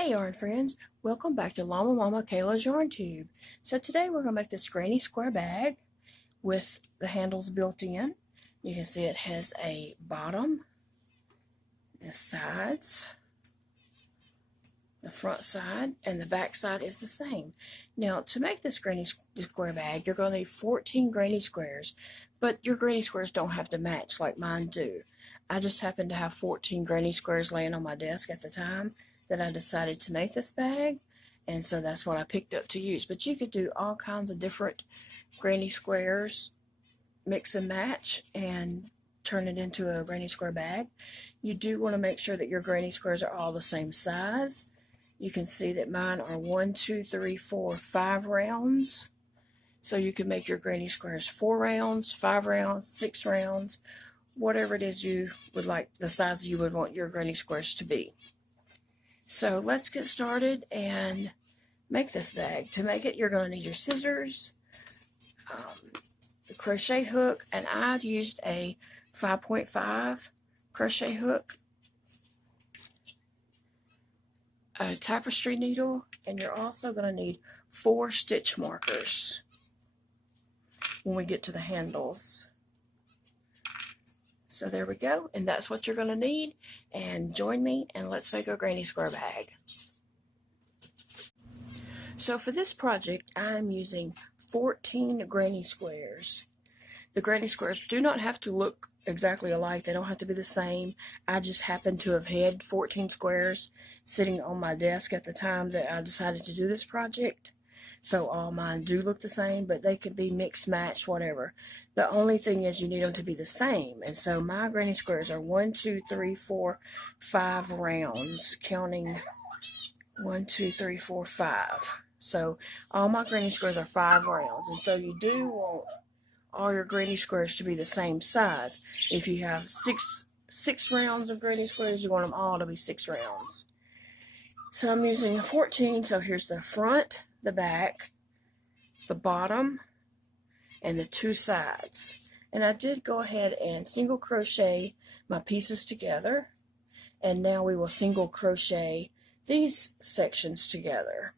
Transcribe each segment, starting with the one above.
Hey yarn friends, welcome back to LlamaMamaKayla's Yarn Tube. So today we're going to make this granny square bag with the handles built in. You can see it has a bottom, the sides, the front side, and the back side is the same. Now to make this granny square bag, you're going to need 14 granny squares, but your granny squares don't have to match like mine do. I just happen to have 14 granny squares laying on my desk at the time that I decided to make this bag, and so that's what I picked up to use. But you could do all kinds of different granny squares, mix and match, and turn it into a granny square bag. You do want to make sure that your granny squares are all the same size. You can see that mine are 1, 2, 3, 4, 5 rounds. So you can make your granny squares 4 rounds, 5 rounds, 6 rounds, whatever it is you would like, the size you would want your granny squares to be. So let's get started and make this bag. To make it, you're going to need your scissors, the crochet hook, and I used a 5.5 crochet hook, a tapestry needle, and you're also going to need 4 stitch markers when we get to the handles. So there we go, and that's what you're going to need. And join me and let's make a granny square bag. So for this project, I'm using 14 granny squares. The granny squares do not have to look exactly alike. They don't have to be the same. I just happened to have had 14 squares sitting on my desk at the time that I decided to do this project. So all mine do look the same, but they could be mixed, matched, whatever. The only thing is you need them to be the same. And so my granny squares are 1, 2, 3, 4, 5 rounds, counting 1, 2, 3, 4, 5. So all my granny squares are 5 rounds. And so you do want all your granny squares to be the same size. If you have six rounds of granny squares, you want them all to be 6 rounds. So I'm using 14. So here's the front, the back, the bottom, and the 2 sides. And I did go ahead and single crochet my pieces together, and now we will single crochet these sections together.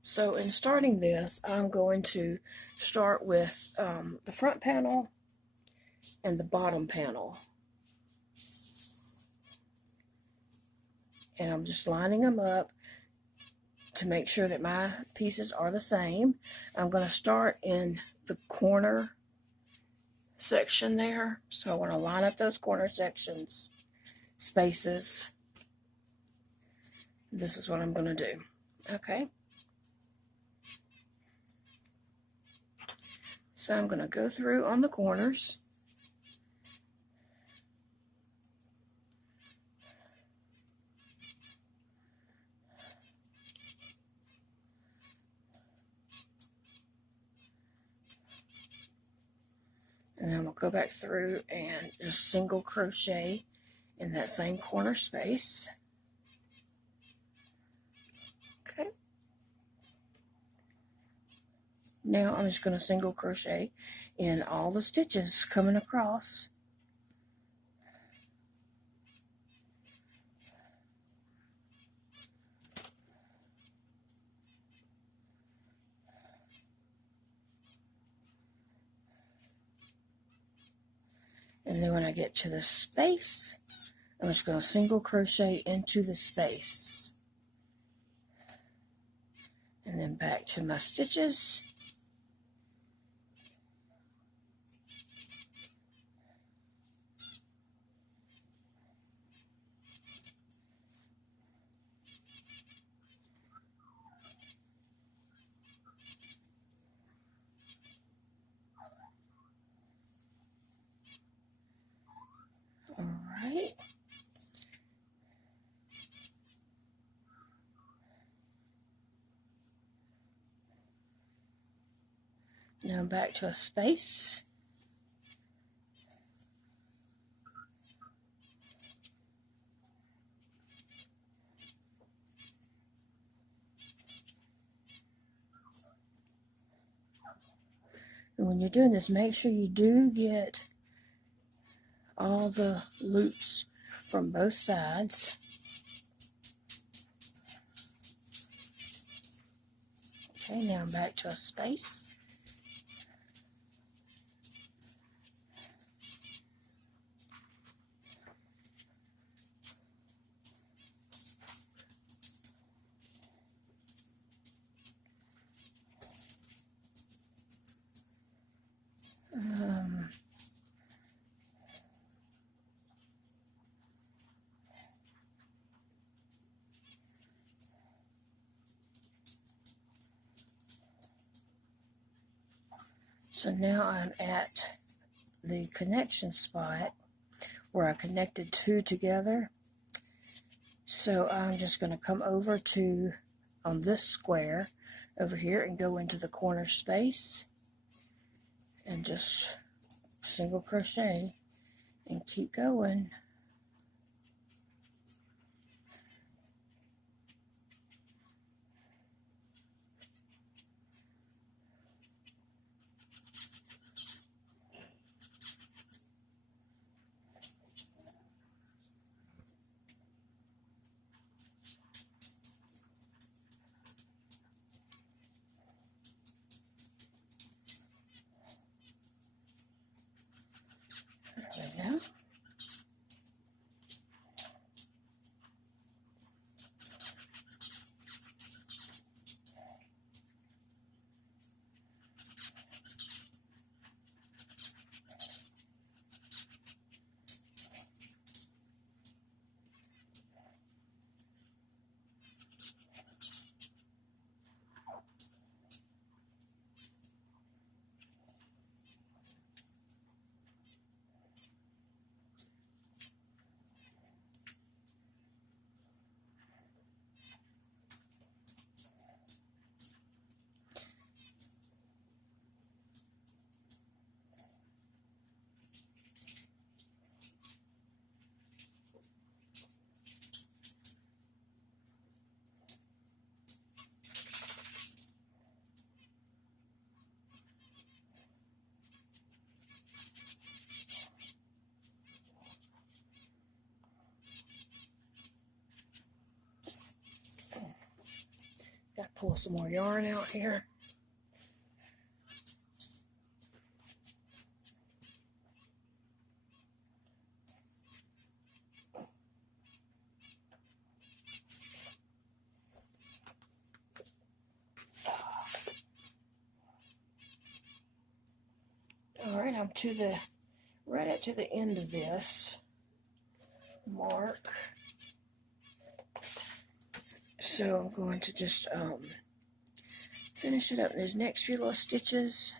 So in starting this, I'm going to start with the front panel and the bottom panel. And I'm just lining them up to make sure that my pieces are the same. I'm going to start in the corner section there. So I want to line up those corner sections, spaces. This is what I'm going to do. Okay. So I'm going to go through on the corners. And then we'll go back through and just single crochet in that same corner space. Okay. Now I'm just going to single crochet in all the stitches coming across. And then when I get to the space, I'm just going to single crochet into the space. And then back to my stitches. Alright. Now back to a space. And when you're doing this, make sure you do get all the loops from both sides. Okay, now I'm back to a space. So now I'm at the connection spot where I connected two together. So I'm just going to come over to, on this square over here, and go into the corner space and just single crochet and keep going. There we go. Got to pull some more yarn out here. Alright, I'm to the right up to the end of this mark. So I'm going to just finish it up in these next few little stitches.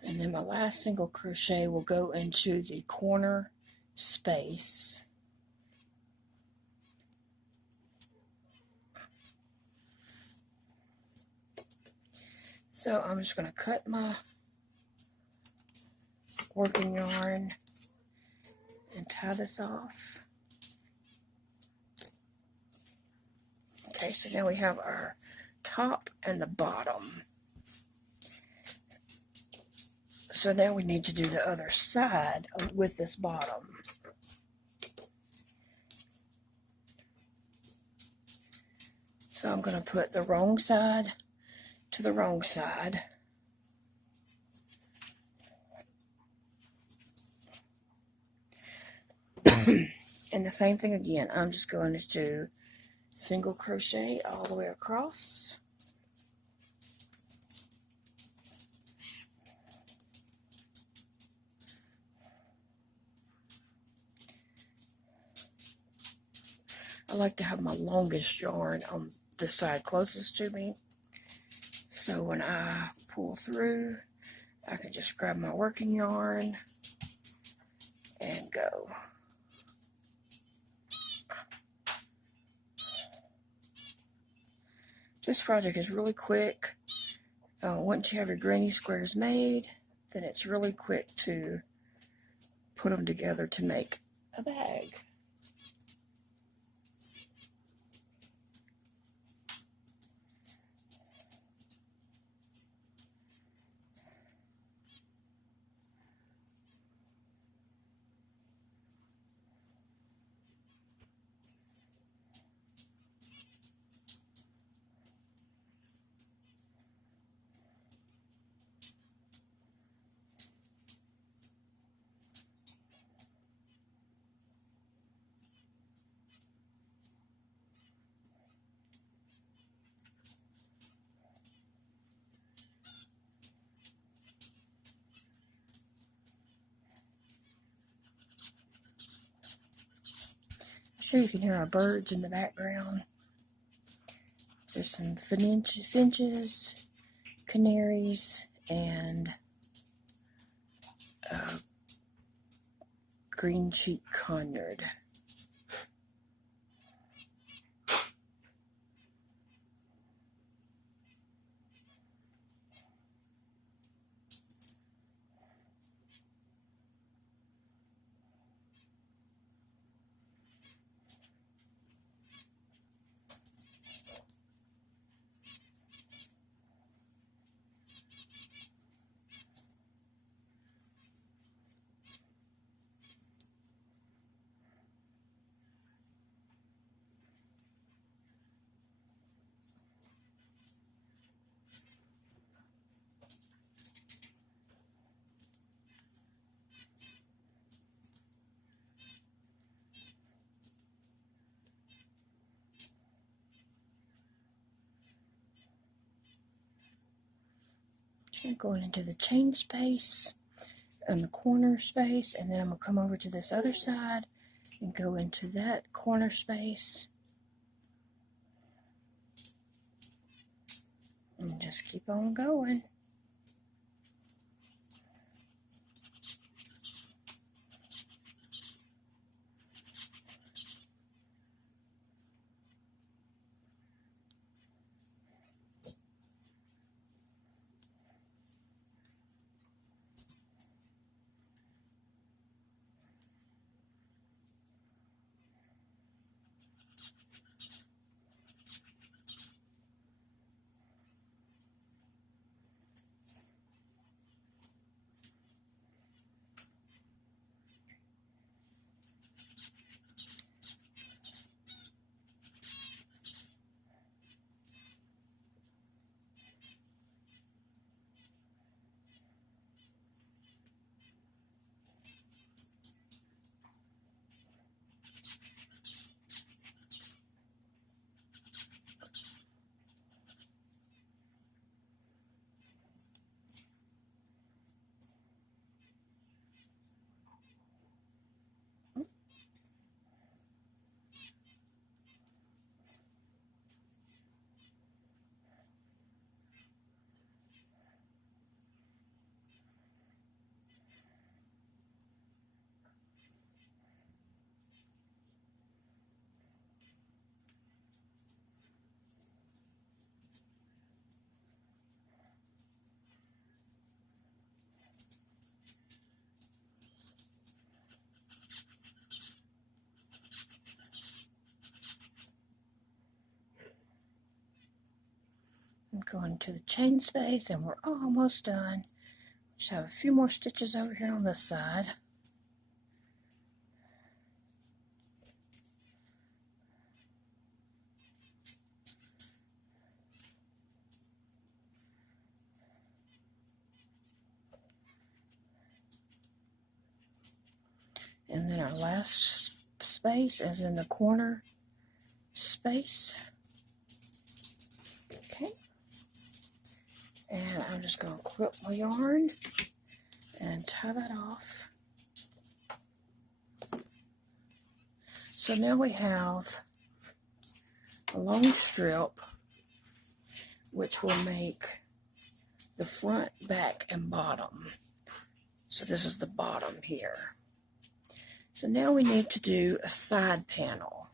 And then my last single crochet will go into the corner space. So I'm just going to cut my working yarn and tie this off. Okay, so now we have our top and the bottom. So now we need to do the other side with this bottom. So I'm going to put the wrong side to the wrong side. And the same thing again. I'm just going to do single crochet all the way across. I like to have my longest yarn on the side closest to me. So when I pull through, I can just grab my working yarn and go. This project is really quick. Once you have your granny squares made, then it's really quick to put them together to make a bag. I'm sure you can hear our birds in the background. There's some finches, canaries, and green cheek conure. Okay, going into the chain space and the corner space, and then I'm going to come over to this other side and go into that corner space and just keep on going. I'm going to the chain space and we're almost done. Just have a few more stitches over here on this side. And then our last space is in the corner space. Okay. And I'm just going to clip my yarn and tie that off. So now we have a long strip, which will make the front, back, and bottom. So this is the bottom here. So now we need to do a side panel.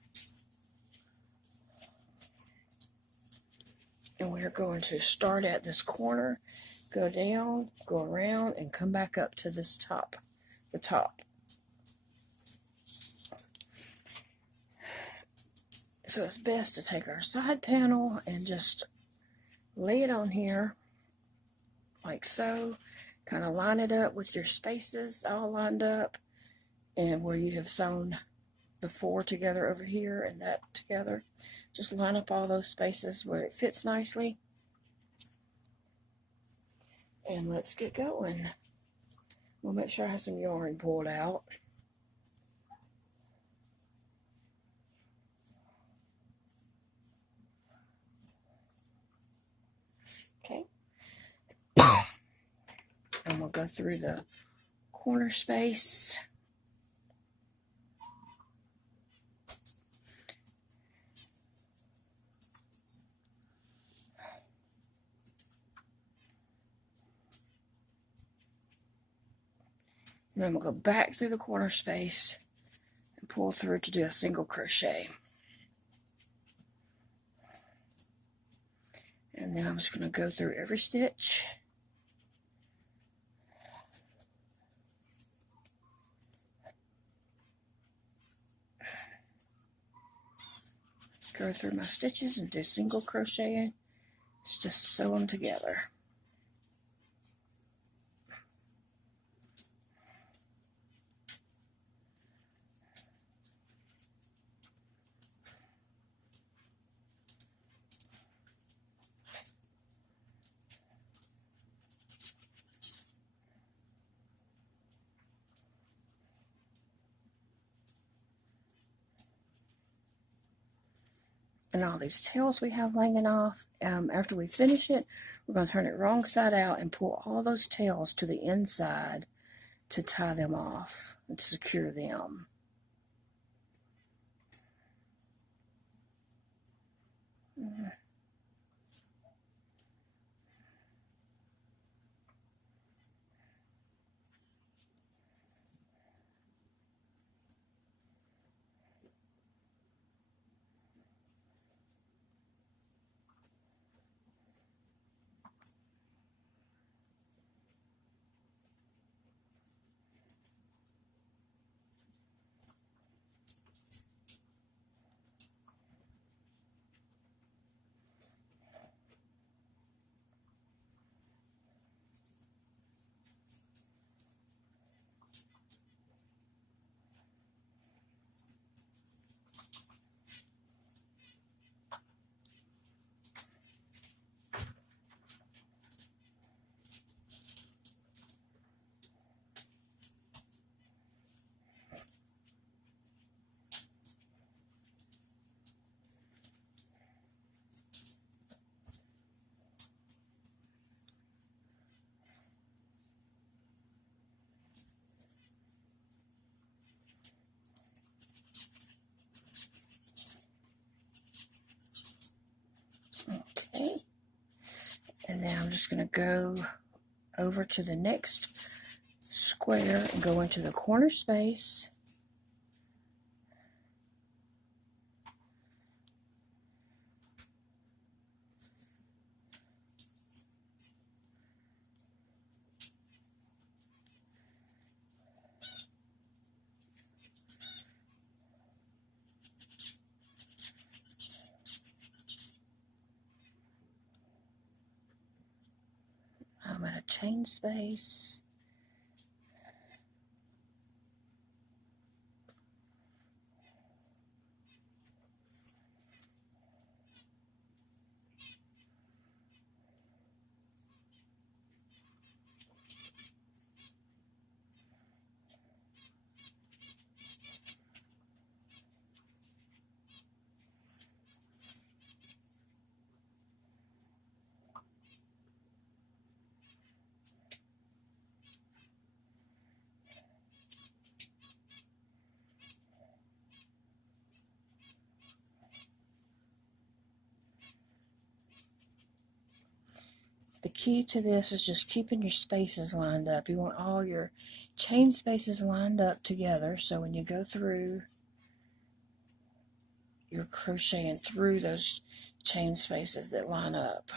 And we're going to start at this corner, go down, go around, and come back up to this top, the top. So it's best to take our side panel and just lay it on here like so. Kind of line it up with your spaces all lined up, and where you have sewn the 4 together over here and that together. Just line up all those spaces where it fits nicely. And let's get going. We'll make sure I have some yarn pulled out. Okay. And we'll go through the corner space. And then we'll go back through the corner space and pull through to do a single crochet. And then I'm just going to go through every stitch. Go through my stitches and do single crochet. It's just sew them together. And all these tails we have hanging off, after we finish it, we're going to turn it wrong side out and pull all those tails to the inside to tie them off and to secure them. Okay. And now I'm just going to go over to the next square and go into the corner space. I'm going to chain space. The key to this is just keeping your spaces lined up. You want all your chain spaces lined up together, so when you go through, you're crocheting through those chain spaces that line up.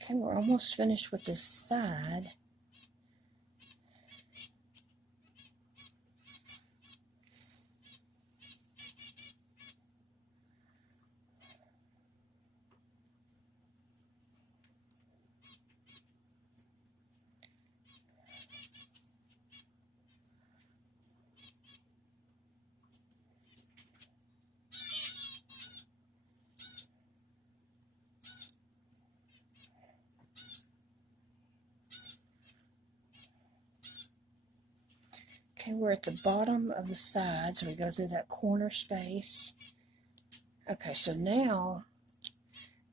Okay, we're almost finished with this side. Okay, we're at the bottom of the side, so we go through that corner space. Okay, so now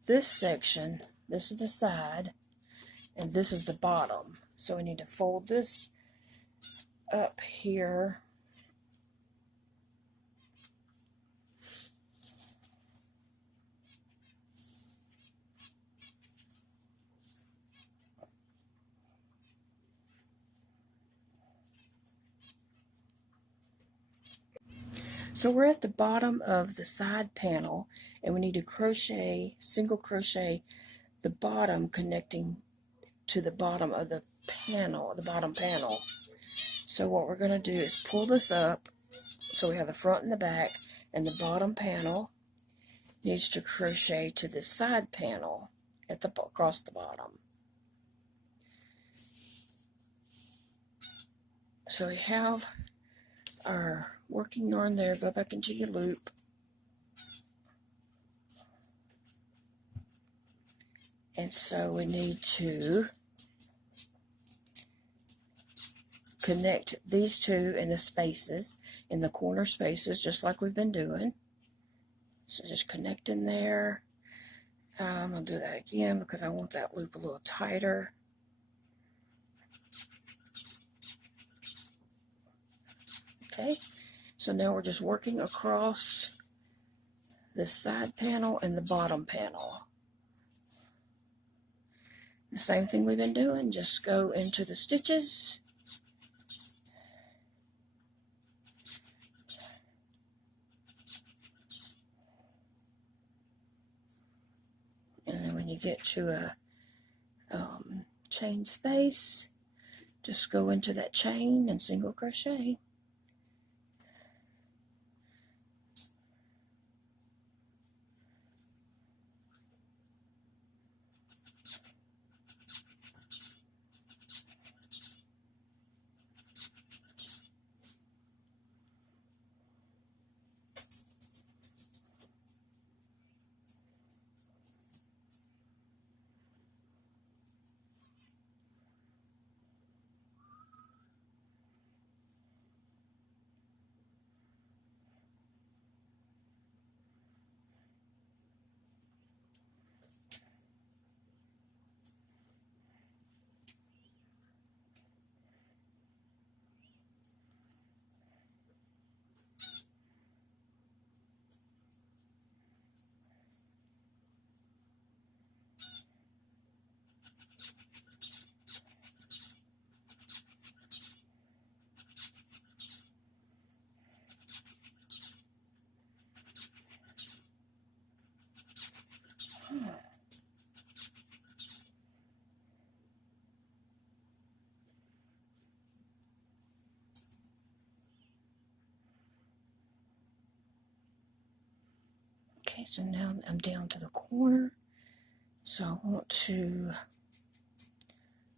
this section, this is the side, and this is the bottom. So we need to fold this up here. So we're at the bottom of the side panel, and we need to crochet, single crochet the bottom connecting to the bottom of the panel, the bottom panel. So what we're going to do is pull this up, so we have the front and the back, and the bottom panel needs to crochet to the side panel at the across the bottom. So we have our working yarn there. Go back into your loop. And so we need to connect these two in the spaces, in the corner spaces, just like we've been doing. So just connect in there. I'll do that again because I want that loop a little tighter. Okay, so now we're just working across the side panel and the bottom panel. The same thing we've been doing, just go into the stitches. And then when you get to a chain space, just go into that chain and single crochet. Okay, so now I'm down to the corner. So I want to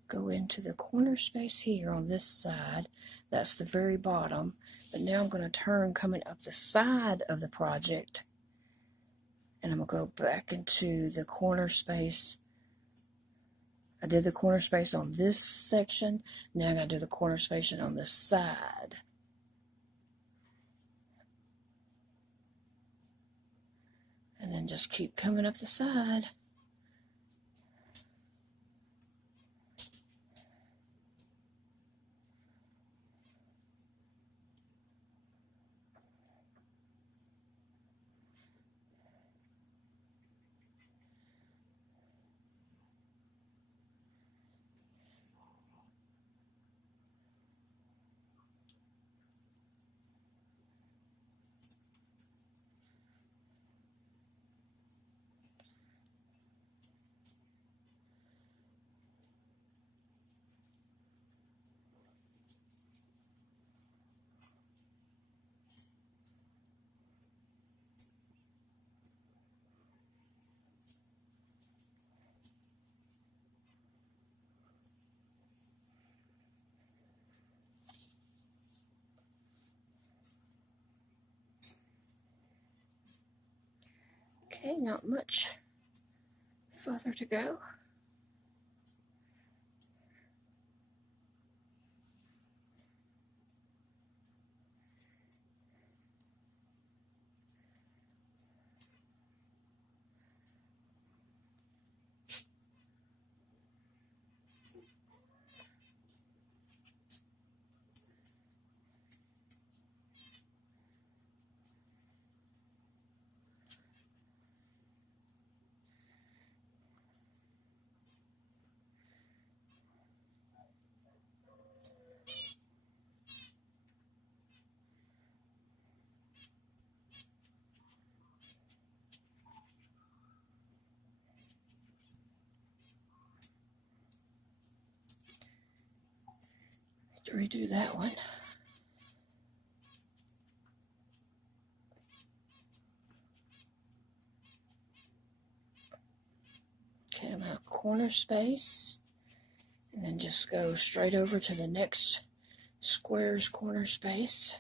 go into the corner space here on this side. That's the very bottom. But now I'm going to turn coming up the side of the project. And I'm going to go back into the corner space. I did the corner space on this section. Now I'm going to do the corner space on this side. And then just keep coming up the side. Okay, not much further to go. To redo that one. Okay, I'm out corner space, and then just go straight over to the next square's corner space.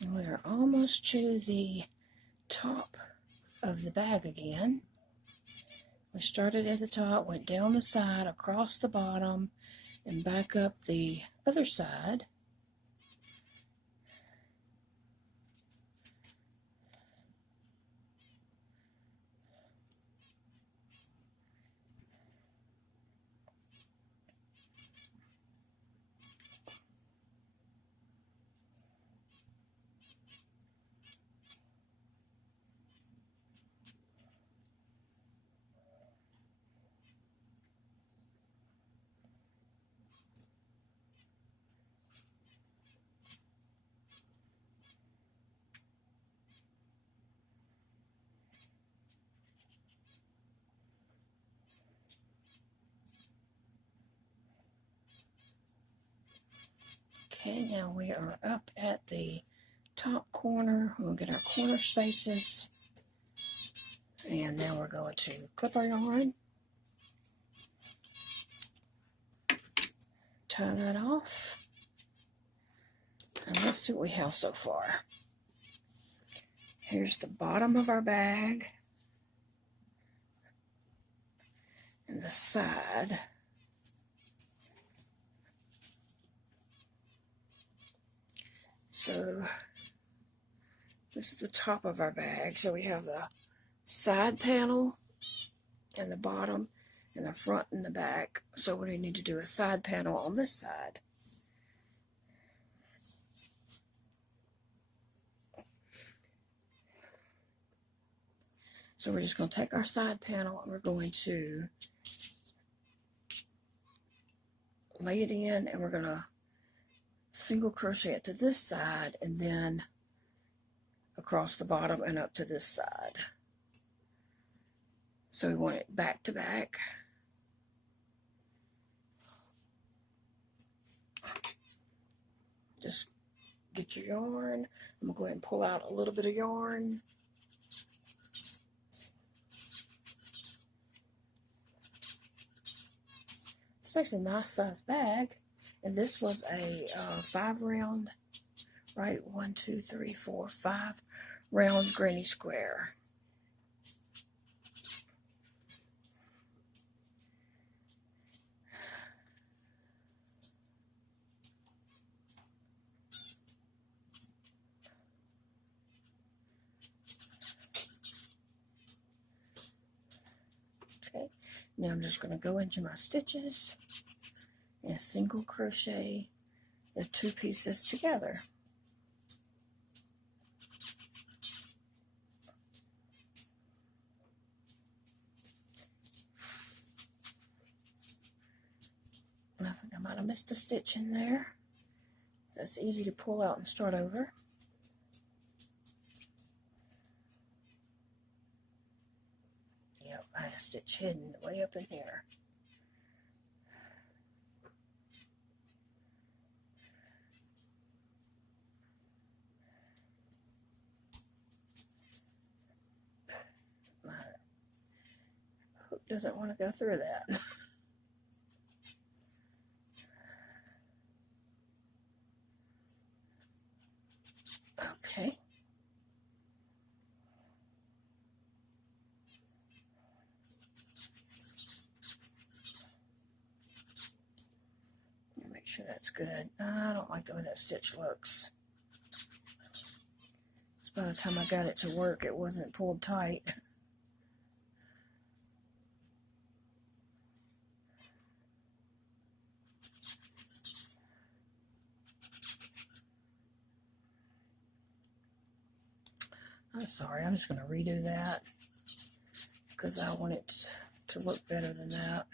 And we are almost to the top of the bag again. We started at the top, went down the side, across the bottom, and back up the other side. Okay, now we are up at the top corner. We'll get our corner spaces. And now we're going to clip our yarn. Tie that off. And let's see what we have so far. Here's the bottom of our bag. And the side. So this is the top of our bag. So we have the side panel and the bottom and the front and the back. So we need to do a side panel on this side. So we're just going to take our side panel and we're going to lay it in, and we're going to single crochet it to this side and then across the bottom and up to this side. So we want it back to back. Just get your yarn. I'm going to go ahead and pull out a little bit of yarn. This makes a nice size bag, and this was a 5 round, right? 1, 2, 3, 4, 5 round granny square. Okay, now I'm just going to go into my stitches and single crochet the 2 pieces together. I think I might have missed a stitch in there. So it's easy to pull out and start over. Yep, I had a stitch hidden way up in here. My hook doesn't want to go through that. Okay. Make sure that's good. I don't like the way that stitch looks. So by the time I got it to work, it wasn't pulled tight. I'm sorry, I'm just going to redo that because I want it to look better than that.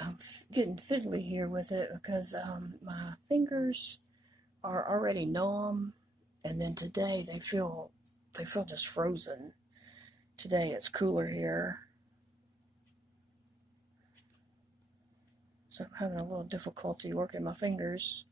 I'm getting fiddly here with it because my fingers are already numb, and then today they feel just frozen. Today it's cooler here, so I'm having a little difficulty working my fingers.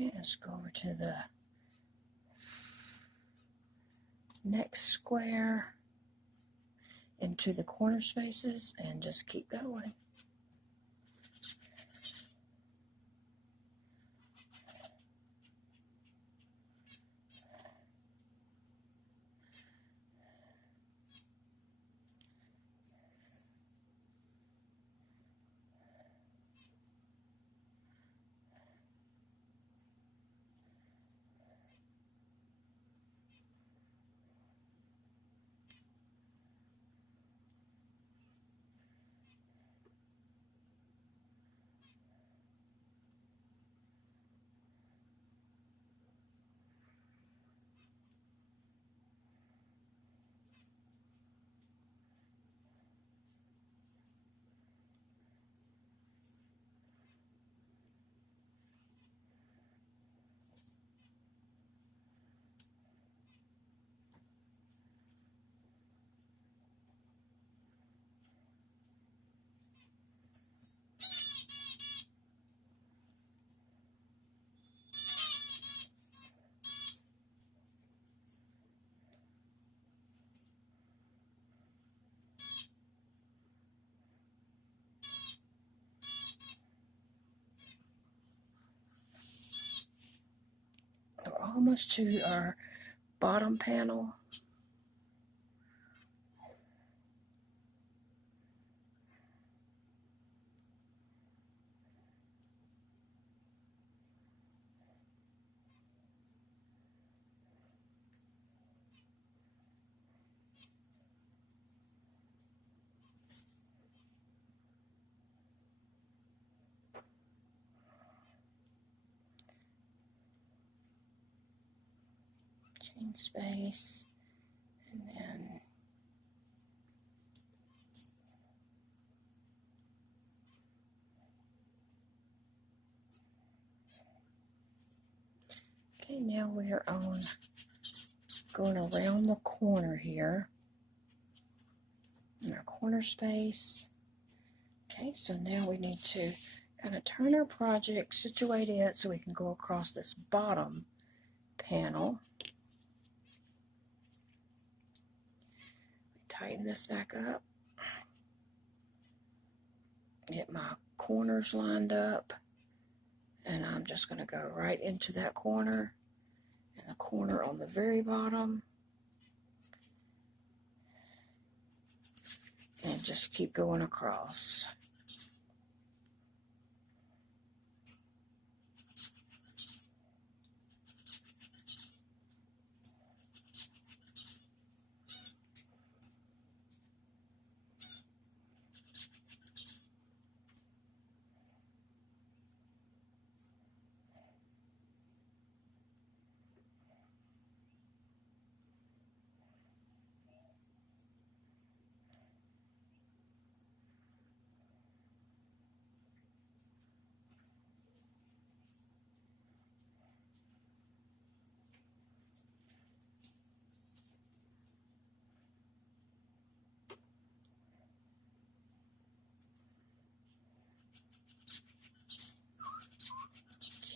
Okay, let's go over to the next square into the corner spaces and just keep going. almost to our bottom panel. Chain space, and then okay, now we're on going around the corner here in our corner space. Okay, so now we need to kind of turn our project, situate it so we can go across this bottom panel. Tighten this back up. Get my corners lined up. And I'm just going to go right into that corner and the corner on the very bottom. And just keep going across.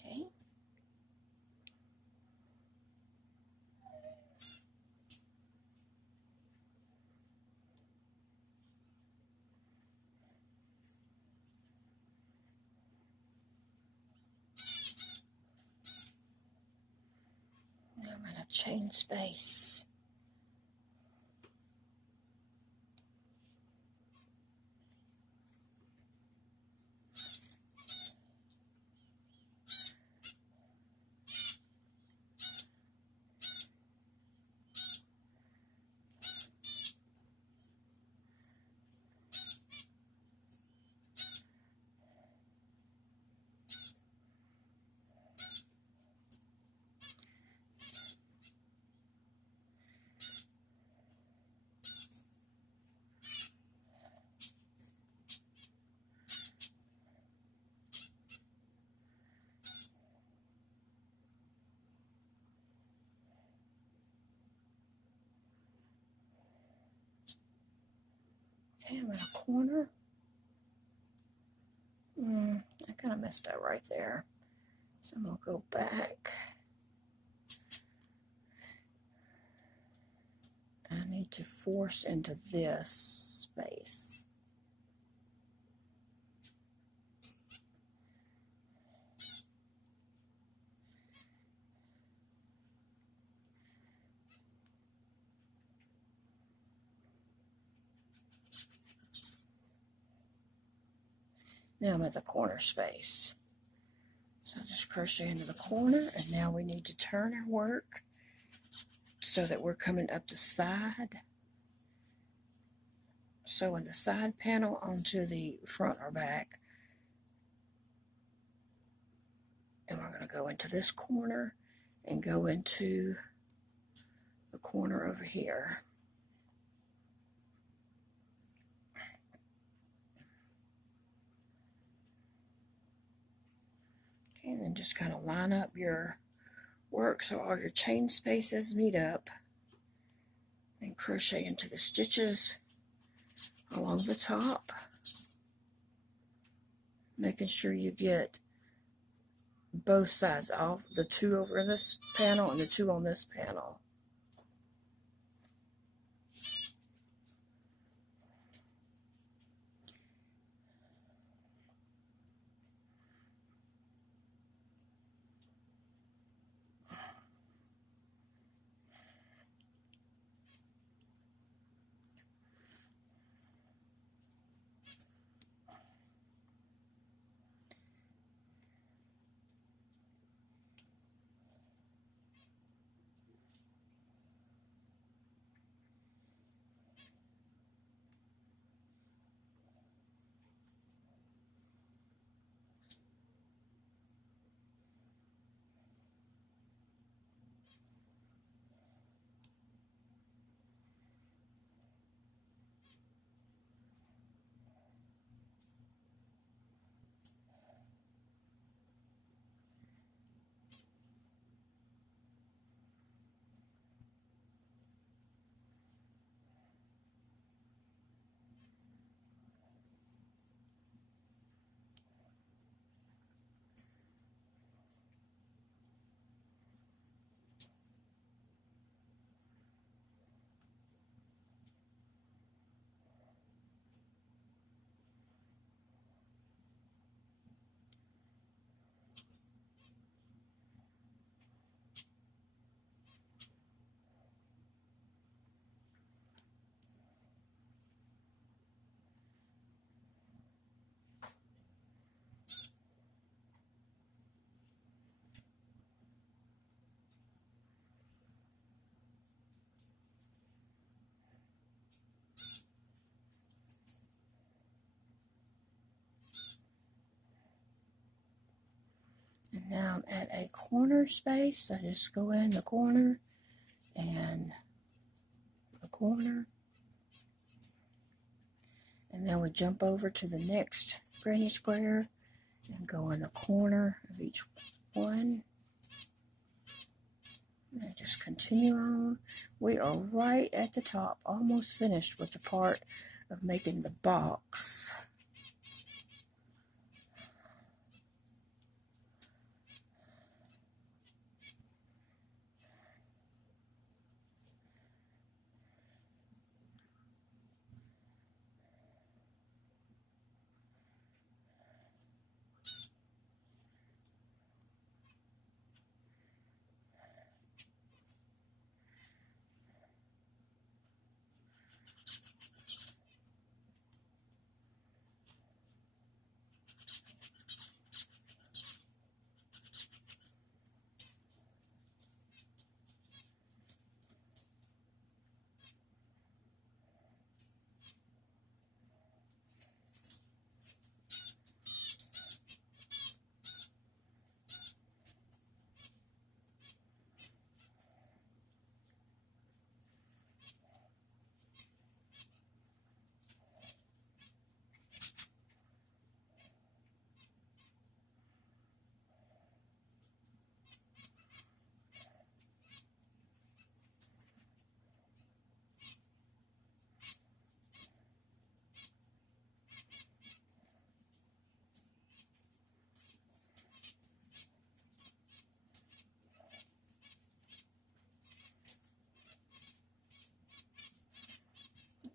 Okay. Now I'm going to chain space. Okay, I'm in a corner. I kind of messed up right there. So I'm going to go back. I need to force into this space. Now I'm at the corner space. So I'll just crochet into the corner, and now we need to turn our work so that we're coming up the side. So in the side panel onto the front or back. And we're going to go into this corner and go into the corner over here. Okay, and then just kind of line up your work so all your chain spaces meet up, and crochet into the stitches along the top, making sure you get both sides off, the two over this panel and the two on this panel. I'm at a corner space, so just go in the corner and the corner, and then we jump over to the next granny square and go in the corner of each one, and just continue on. We are right at the top, almost finished with the part of making the box.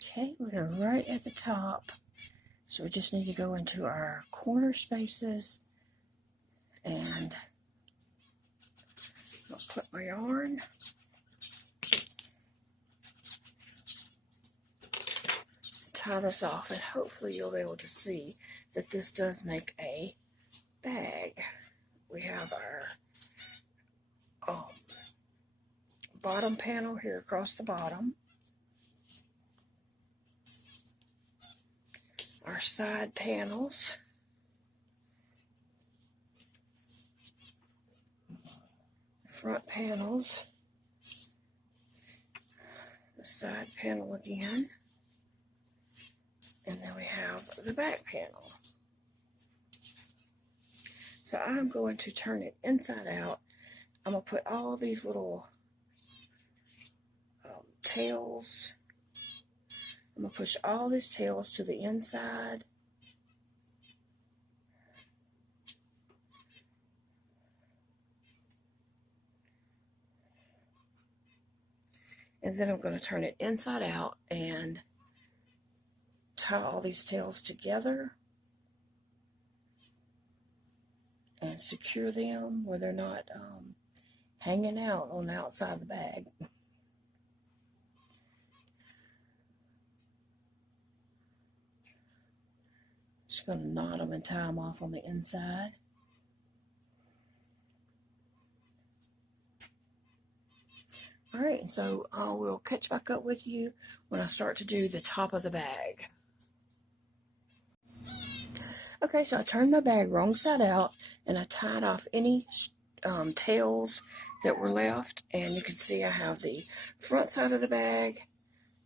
Okay, we're right at the top, so we just need to go into our corner spaces, and I'll put my yarn, tie this off, and hopefully you'll be able to see that this does make a bag. We have our bottom panel here across the bottom, our side panels, front panels, the side panel again, and then we have the back panel. So I'm going to turn it inside out. I'm going to put all these little tails. I'm going to push all these tails to the inside. And then I'm going to turn it inside out and tie all these tails together and secure them where they're not hanging out on the outside of the bag. Just going to knot them and tie them off on the inside. Alright, so I will catch back up with you when I start to do the top of the bag. Okay, so I turned my bag wrong side out and I tied off any tails that were left, and you can see I have the front side of the bag,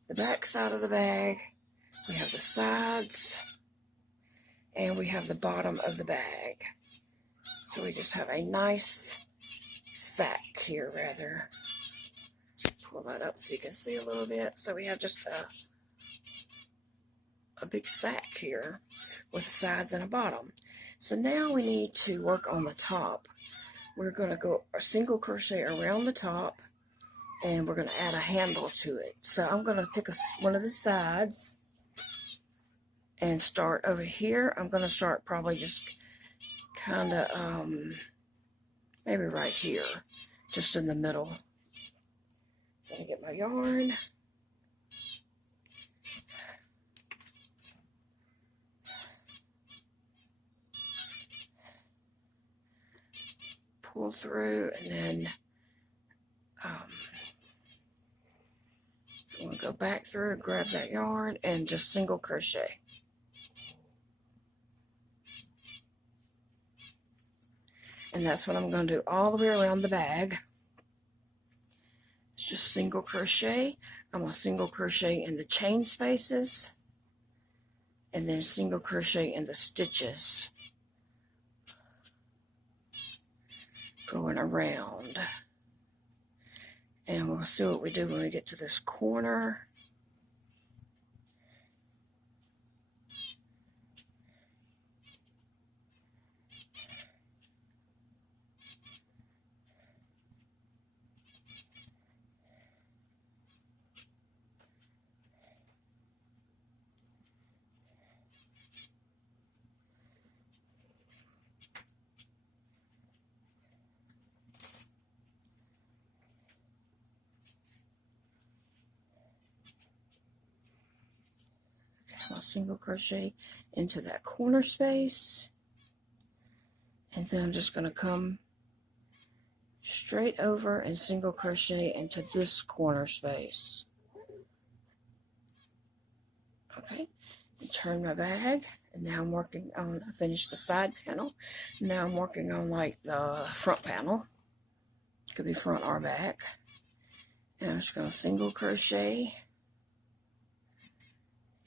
the back side of the bag, we have the sides, and we have the bottom of the bag. So we just have a nice sack here, rather. Pull that up so you can see a little bit. So we have just a big sack here with sides and a bottom. So now we need to work on the top. We're going to go a single crochet around the top, and we're going to add a handle to it. So I'm going to pick one of the sides and start over here. I'm going to start probably just kind of maybe right here, just in the middle. I'm going to get my yarn. Pull through, and then I'm going to go back through and grab that yarn and just single crochet. And that's what I'm going to do all the way around the bag. It's just single crochet. I'm going to single crochet in the chain spaces and then single crochet in the stitches going around. And we'll see what we do when we get to this corner. I'll single crochet into that corner space, and then I'm just going to come straight over and single crochet into this corner space. Okay, and turn my bag, and now I'm working on, I finished the side panel. Now I'm working on like the front panel. Could be front or back. And I'm just going to single crochet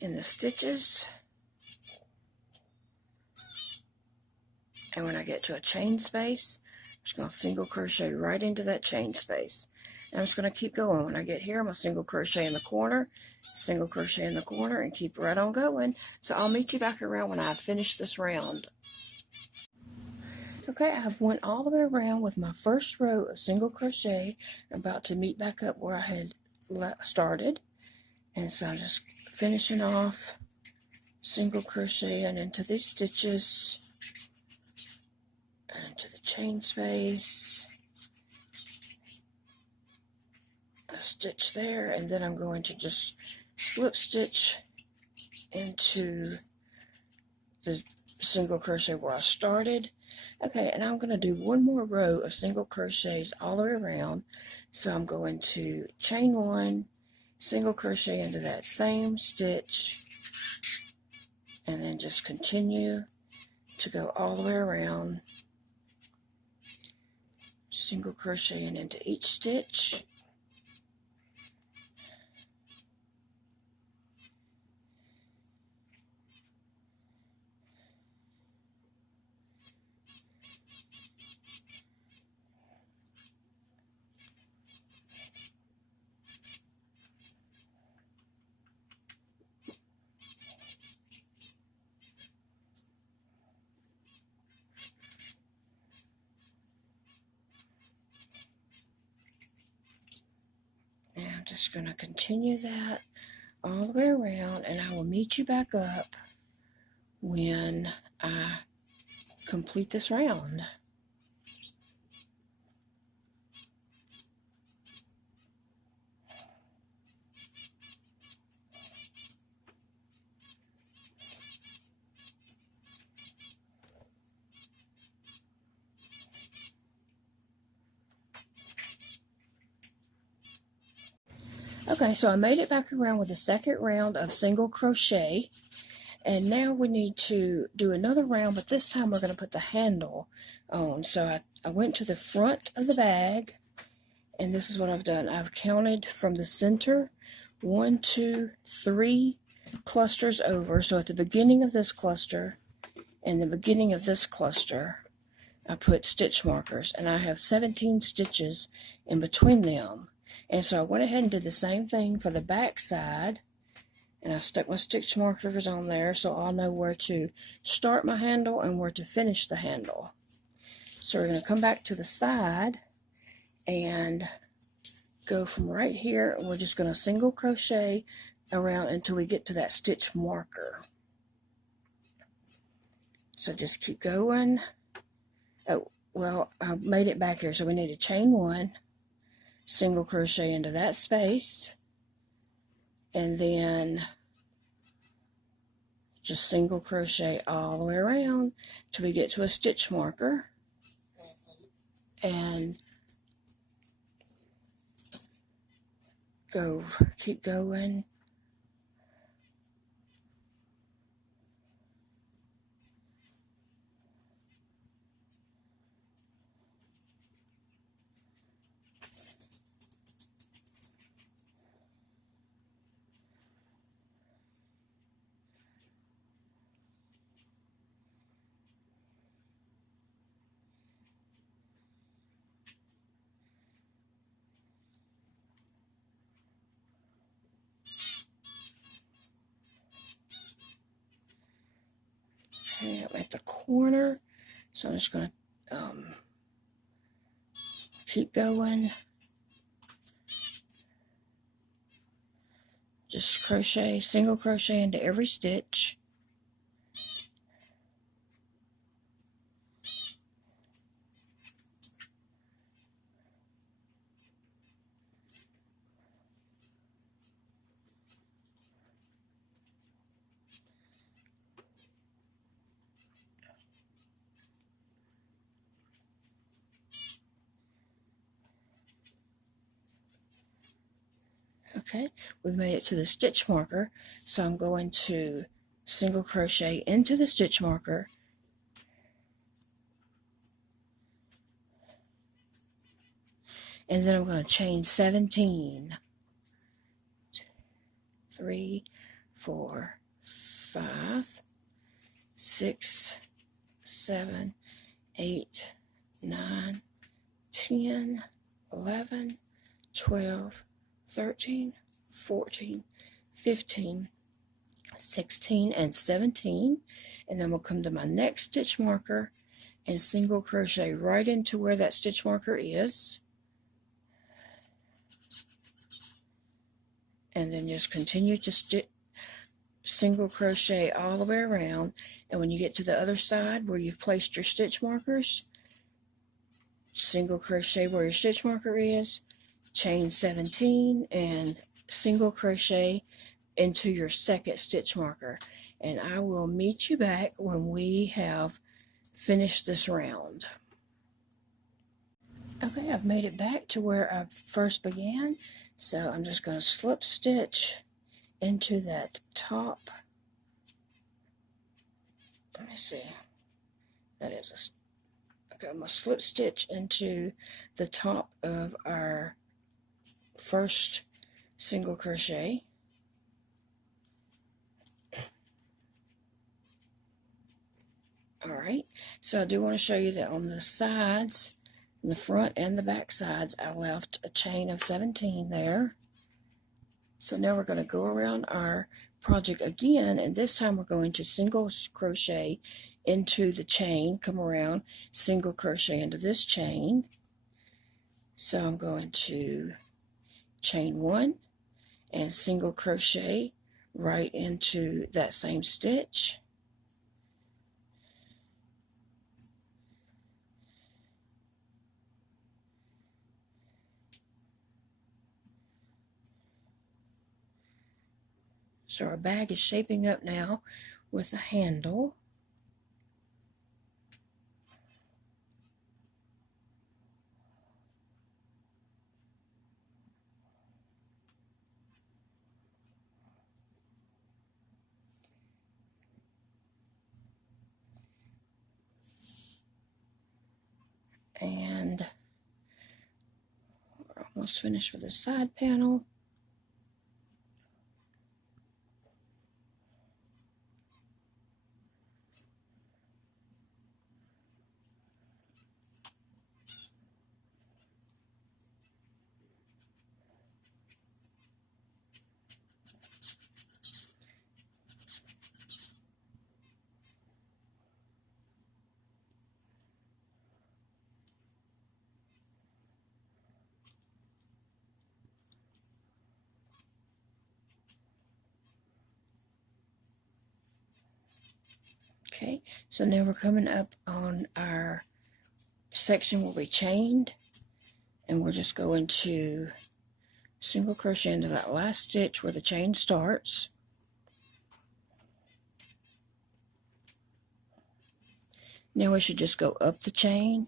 in the stitches. And when I get to a chain space, I'm just going to single crochet right into that chain space. And I'm just going to keep going. When I get here, I'm going to single crochet in the corner, single crochet in the corner, and keep right on going. So I'll meet you back around when I finish this round. Okay, I've went all the way around with my first row of single crochet. I'm about to meet back up where I had started. And so I'm just finishing off single crocheting into these stitches and into the chain space, a stitch there, and then I'm going to just slip stitch into the single crochet where I started. Okay, and I'm going to do one more row of single crochets all the way around. So I'm going to chain one, single crochet into that same stitch, and then just continue to go all the way around, single crocheting into each stitch. And I'm just going to continue that all the way around, and I will meet you back up when I complete this round. Okay, so I made it back around with a second round of single crochet, and now we need to do another round, but this time we're going to put the handle on. So I went to the front of the bag, and this is what I've done. I've counted from the center 1, 2, 3 clusters over. So at the beginning of this cluster and the beginning of this cluster, I put stitch markers, and I have 17 stitches in between them. And so I went ahead and did the same thing for the back side, and I stuck my stitch markers on there so I'll know where to start my handle and where to finish the handle. So we're going to come back to the side and go from right here, and we're just going to single crochet around until we get to that stitch marker. So just keep going. Oh, well, I made it back here, so we need to chain one, single crochet into that space, and then just single crochet all the way around till we get to a stitch marker, and keep going. Okay, I'm at the corner, so I'm just going to keep going. Just crochet, single crochet into every stitch. Okay, we've made it to the stitch marker, so I'm going to single crochet into the stitch marker, and then I'm going to chain 17. 3, 4, 5, 6, 7, 8, 9, 10, 11, 12, 13, 14, 15, 16, and 17. And then we'll come to my next stitch marker and single crochet right into where that stitch marker is. And then just continue to single crochet all the way around. And when you get to the other side where you've placed your stitch markers, single crochet where your stitch marker is, chain 17, and single crochet into your second stitch marker. And I will meet you back when we have finished this round. Okay, I've made it back to where I first began, so I'm just going to slip stitch into that top. Let me see. That is okay, I'm going to slip stitch into the top of our first single crochet. Alright, so I do want to show you that on the sides, in the front and the back sides, I left a chain of 17 there. So now we're going to go around our project again, and this time we're going to single crochet into the chain, come around, single crochet into this chain. So I'm going to chain 1 and single crochet right into that same stitch. So our bag is shaping up now with a handle. And we're almost finished with the side panel. Okay, so now we're coming up on our section where we chained, and we're just going to single crochet into that last stitch where the chain starts. Now we should just go up the chain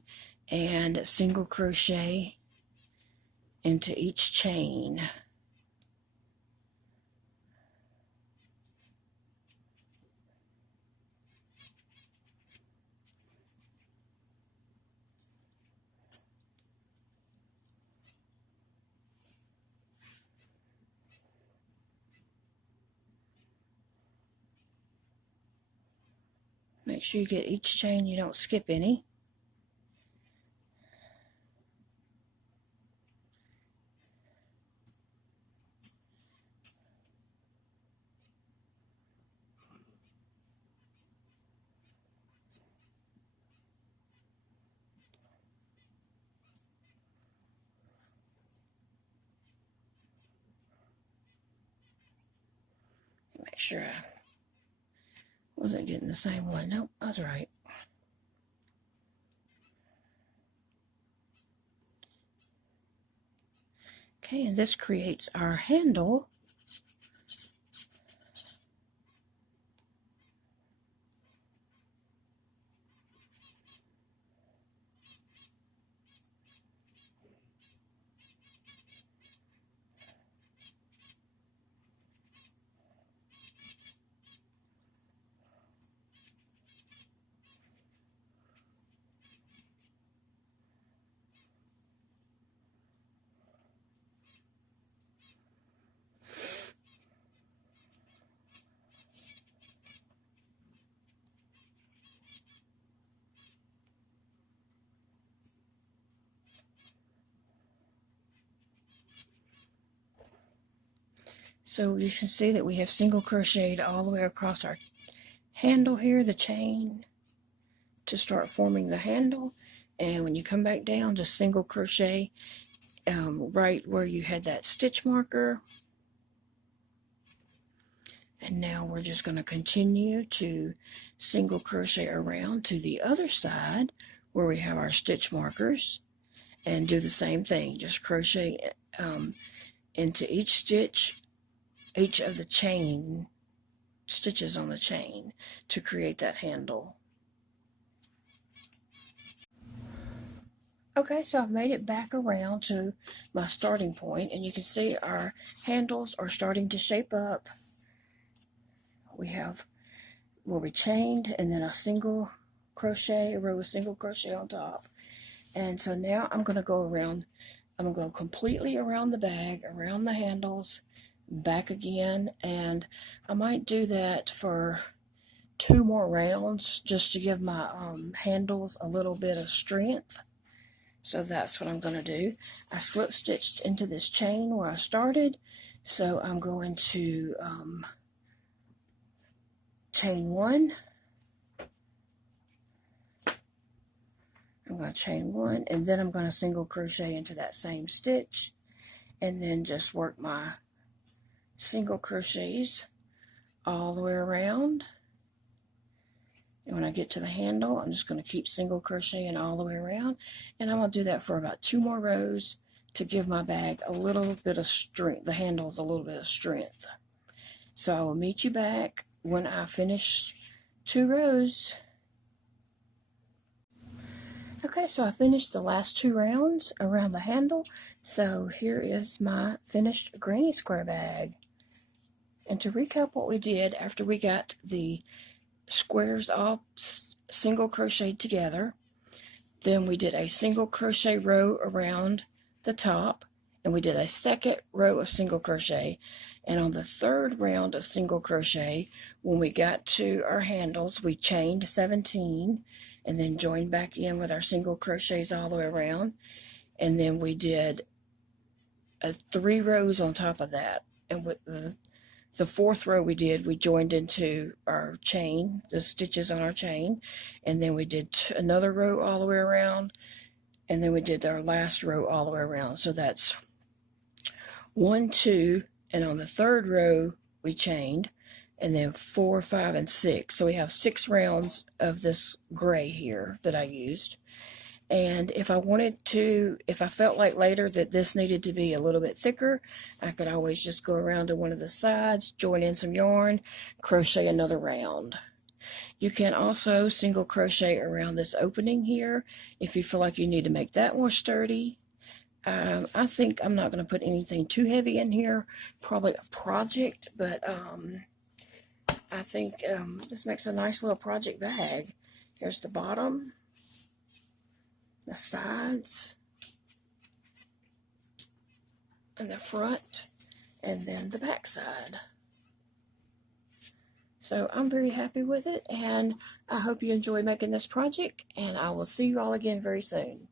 and single crochet into each chain. Make sure you get each chain, you don't skip any. sure I wasn't getting the same one. Nope, I was right. Okay, and this creates our handle. So you can see that we have single crocheted all the way across our handle here, the chain, to start forming the handle. And when you come back down, just single crochet right where you had that stitch marker. And now we're just going to continue to single crochet around to the other side where we have our stitch markers and do the same thing. Just crochet into each stitch, each of the chain stitches on the chain to create that handle. Okay, so I've made it back around to my starting point, and you can see our handles are starting to shape up. We have where we chained and then a single crochet, a row of single crochet on top. And so now I'm going to go around, I'm going to go completely around the bag, around the handles, back again, and I might do that for 2 more rounds just to give my handles a little bit of strength. So that's what I'm going to do. I slip stitched into this chain where I started, so I'm going to chain 1. I'm going to chain 1, and then I'm going to single crochet into that same stitch, and then just work my single crochets all the way around. And when I get to the handle, I'm just going to keep single crocheting all the way around, and I'm going to do that for about 2 more rows to give my bag a little bit of strength, the handles a little bit of strength. So I will meet you back when I finish 2 rows. Okay, so I finished the last 2 rounds around the handle. So here is my finished granny square bag. And to recap what we did after we got the squares all single crocheted together, then we did a single crochet row around the top, and we did a second row of single crochet, and on the 3rd round of single crochet, when we got to our handles, we chained 17 and then joined back in with our single crochets all the way around, and then we did 3 rows on top of that, and with the 4th row we joined into our chain, the stitches on our chain, and then we did another row all the way around, and then we did our last row all the way around. So that's 1, 2, and on the 3rd row we chained, and then 4, 5, and 6. So we have 6 rounds of this gray here that I used. And if I felt like later that this needed to be a little bit thicker, I could always just go around to one of the sides, join in some yarn, crochet another round. You can also single crochet around this opening here if you feel like you need to make that more sturdy. I think I'm not going to put anything too heavy in here, probably a project, but I think this makes a nice little project bag. Here's the bottom, the sides, and the front, and then the back side. So I'm very happy with it, and I hope you enjoy making this project, and I will see you all again very soon.